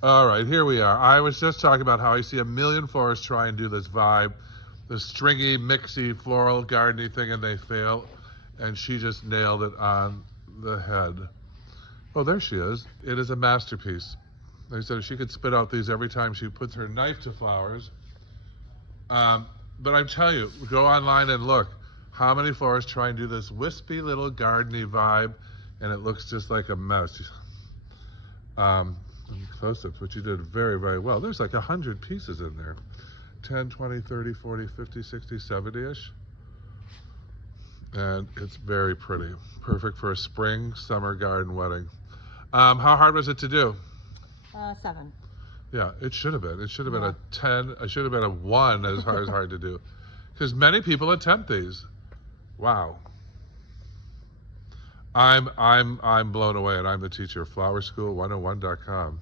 All right, here we are. I was just talking about how I see a million florists try and do this vibe, this stringy, mixy, floral, gardeny thing, and they fail. And she just nailed it on the head. Oh, there she is. It is a masterpiece. They said she could spit out these every time she puts her knife to flowers. Um, but I'm telling you, go online and look. How many florists try and do this wispy little gardeny vibe, and it looks just like a mess. Close-ups, but you did very, very well. There's like 100 pieces in there. 10, 20, 30, 40, 50, 60, 70-ish. And it's very pretty. Perfect for a spring, summer garden wedding. How hard was it to do? 7. Yeah, it should have been. It should have been a 10. It should have been a 1 as hard to do. Because many people attempt these. Wow. I'm blown away, and I'm the teacher of flowerschool101.com.